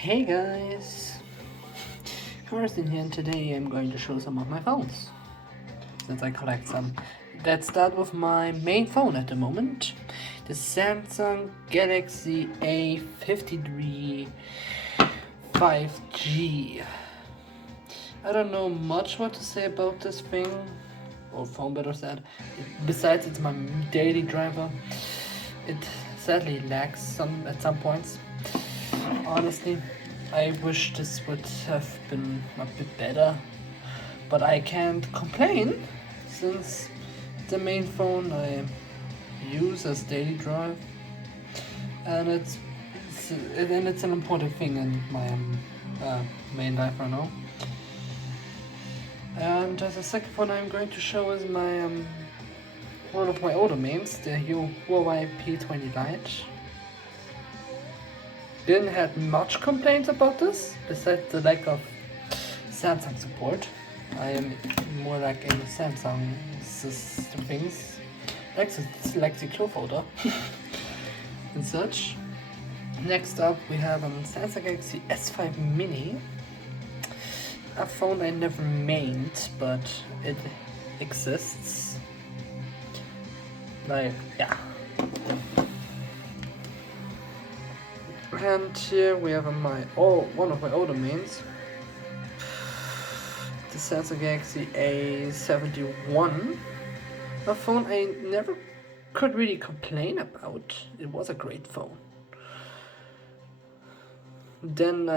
Hey guys, Carson here, and today I'm going to show some of my phones, since I collect some. Let's start with my main phone at the moment, the Samsung Galaxy A53 5G. I don't know much what to say about this thing, or phone better said, besides it's my daily driver. It sadly lags at some points. Honestly, I wish this would have been a bit better, but I can't complain since the main phone I use as daily drive, and it's an important thing in my main life right now. And as a second phone, I'm going to show is my one of my older mains, the Huawei P20 Lite. Didn't have much complaints about this, besides the lack of Samsung support. I am more like in Samsung system things, like the Clo folder and such. Next up, we have a Samsung Galaxy S5 Mini, a phone I never mained, but it exists. Like, yeah. And here we have one of my older mains, the Samsung Galaxy A71, a phone I never could really complain about. It was a great phone. Then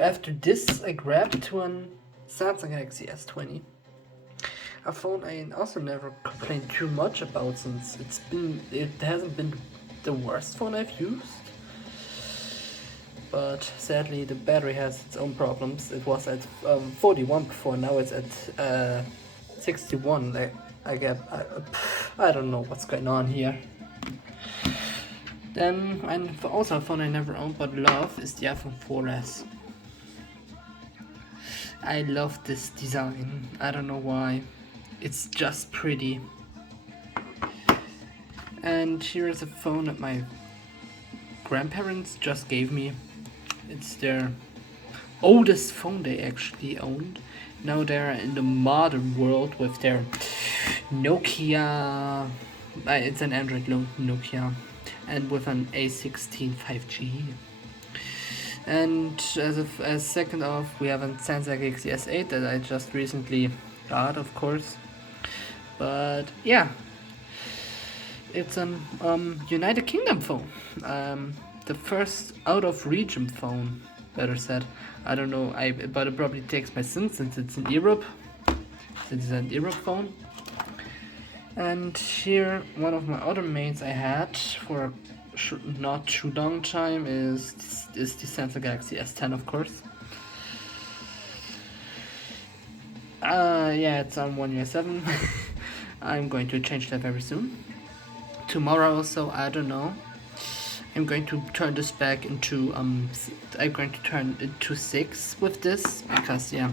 after this I grabbed to an Samsung Galaxy S20, a phone I also never complained too much about since it hasn't been the worst phone I've used. But sadly the battery has its own problems. It was at 41 before, now it's at 61. I don't know what's going on here. Then also a phone I never owned but love is the iPhone 4S. I love this design, I don't know why, it's just pretty. And here is a phone that my grandparents just gave me. It's their oldest phone they actually owned. Now they're in the modern world with their Nokia. It's an Android Nokia, and with an A16 5G. And as second off, we have a Samsung Galaxy S8 that I just recently got, of course. But yeah, it's an United Kingdom phone. The first out of region phone, better said. I don't know, but it probably takes my sin since it's in Europe. Since it's an Europe phone. And here, one of my other mains I had for a not too long time is the Samsung Galaxy S10, of course. Yeah, it's on One UI 7. I'm going to change that very soon. Tomorrow also, I don't know. I'm going to turn this back into I'm going to turn it to 6 with this, because yeah,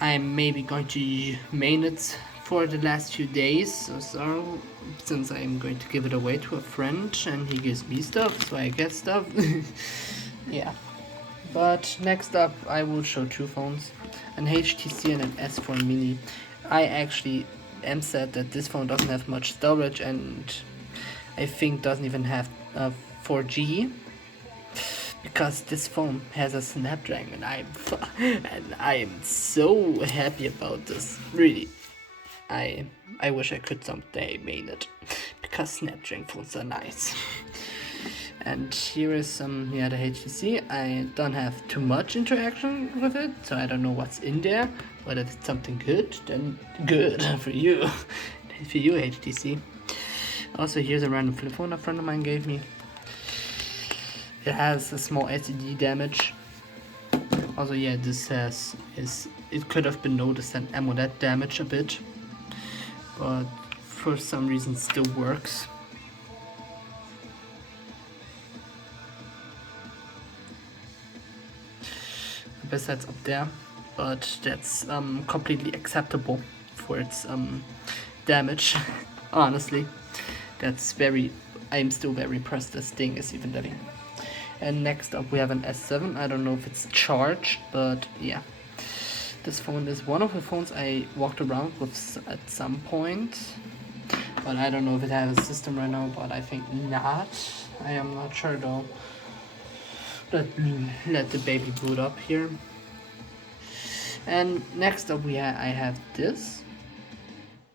I'm maybe going to main it for the last few days or so, since I'm going to give it away to a friend and he gives me stuff, so I get stuff. Yeah. But next up I will show two phones, an HTC and an S4 Mini. I actually am sad that this phone doesn't have much storage, and I think doesn't even have 4G, because this phone has a Snapdragon, and I am so happy about this. Really, I wish I could someday main it, because Snapdragon phones are nice. And here is the HTC. I don't have too much interaction with it, so I don't know what's in there. But if it's something good, then good for you. For you, HTC. Also, here's a random flip phone a friend of mine gave me. It has a small LCD damage. Also, yeah, it could have been noticed an AMOLED damage a bit, but for some reason still works. Besides up there, but that's completely acceptable for its damage. Honestly, I'm still very impressed this thing is even living. And next up we have an S7. I don't know if it's charged, but yeah. This phone is one of the phones I walked around with at some point. But I don't know if it has a system right now, but I think not. I am not sure though. Let the baby boot up here. And next up I have this.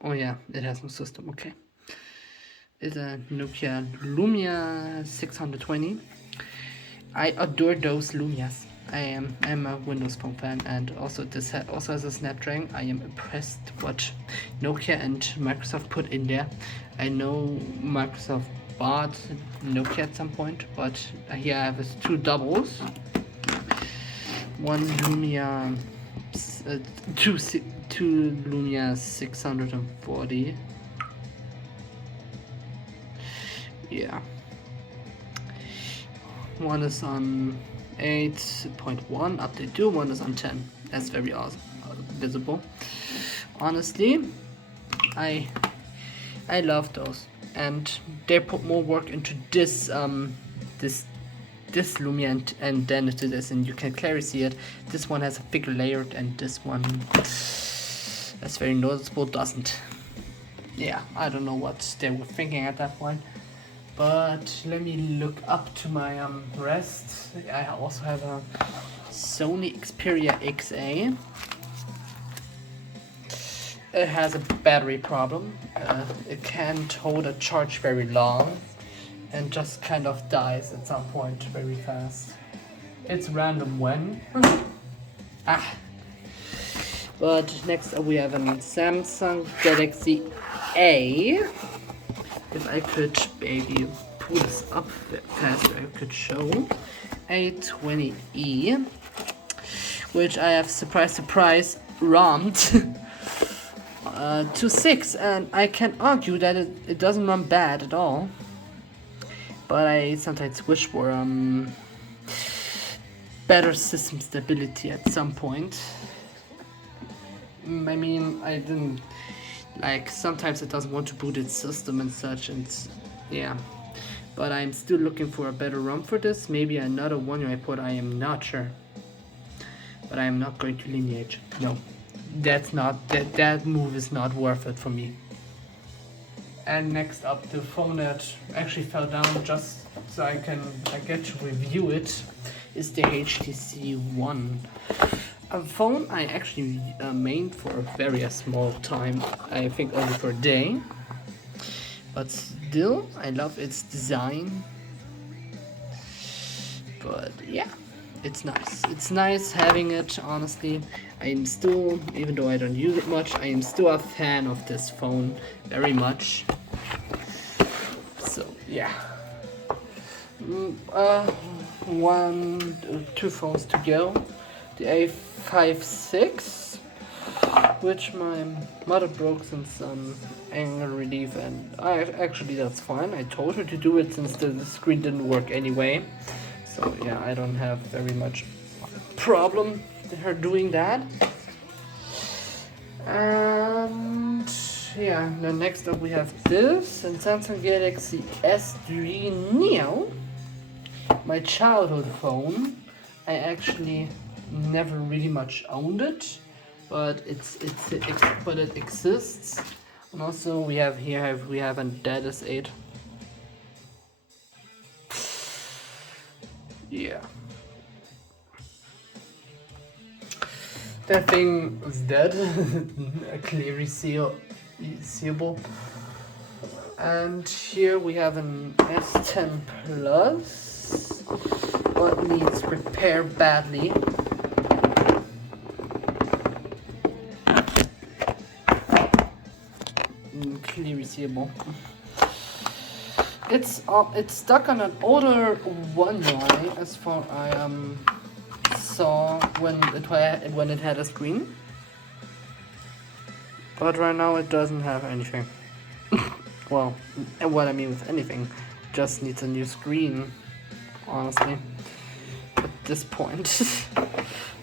Oh yeah, it has no system, okay. It's a Nokia Lumia 620. I adore those Lumias. I'm a Windows Phone fan, and also this also has a Snapdragon. I am impressed what Nokia and Microsoft put in there. I know Microsoft bought Nokia at some point, but here I have two doubles. One Lumia, two Lumia 640. Yeah. One is on 8.1 update 2, one is on 10. That's very awesome, visible. Honestly, I love those, and they put more work into this this Lumia and then into this, and you can clearly see it. This one has a thicker layer, and this one, that's very noticeable, doesn't. Yeah, I don't know what they were thinking at that point. But let me look up to my rest. I also have a Sony Xperia XA. It has a battery problem. It can't hold a charge very long and just kind of dies at some point very fast. It's random when. But next up we have a Samsung Galaxy A. If I could maybe pull this up faster, I could show A20e, which I have, surprise, ROMmed to 6, and I can argue that it doesn't run bad at all. But I sometimes wish for better system stability at some point. I mean, I didn't. Like, sometimes it doesn't want to boot its system and such, and yeah. But I'm still looking for a better ROM for this. Maybe another One UI port, I am not sure. But I am not going to Lineage. No. That's not, that move is not worth it for me. And next up, the phone that actually fell down just so I get to review it is the HTC One. A phone I actually made for a very small time, I think only for a day, but still I love its design. But yeah, it's nice having it. Honestly, I am still, even though I don't use it much, I am still a fan of this phone very much. So yeah, two phones to go. The A56, which my mother broke since anger relief, and actually that's fine. I told her to do it since the screen didn't work anyway. So yeah, I don't have very much problem with her doing that. And yeah, then next up we have this, and Samsung Galaxy S3 Neo, my childhood phone. I actually never really much owned it, but it exists. And also we have here a Dadis 8. Yeah, that thing is dead. Clearly seeable. And here we have an S10 Plus, but needs repair badly. Clearly seeable. It's stuck on an older One UI, as far I saw when it had a screen. But right now it doesn't have anything. Well, what I mean with anything, just needs a new screen, honestly, at this point.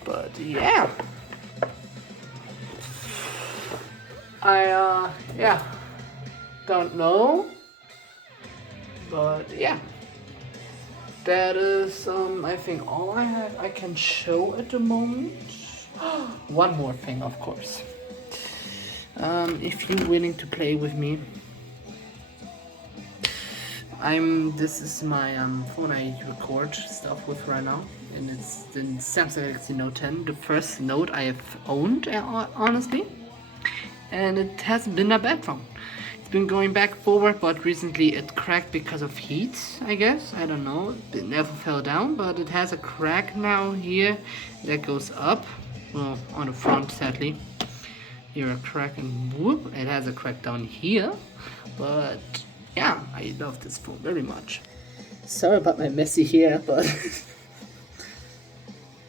But yeah, I don't know, but yeah, That is, I think all I can show at the moment. One more thing, of course. If you're willing to play with me, this is my phone I record stuff with right now, and it's the Samsung Galaxy Note 10, the first Note I have owned, honestly, and it hasn't been a bad phone. It's been going back forward, but recently it cracked because of heat, I guess. I don't know. It never fell down, but it has a crack now here that goes up. Well, on the front, sadly. Here a crack and whoop. It has a crack down here, but yeah, I love this phone very much. Sorry about my messy hair, but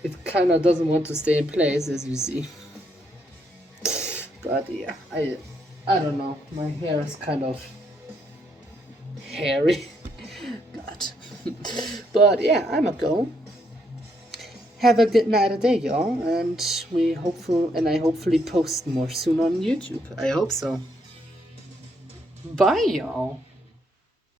it kind of doesn't want to stay in place, as you see. But yeah, I don't know. My hair is kind of hairy. God. But yeah, I'm a go. Have a good night today, y'all, and I hopefully post more soon on YouTube. I hope so. Bye, y'all.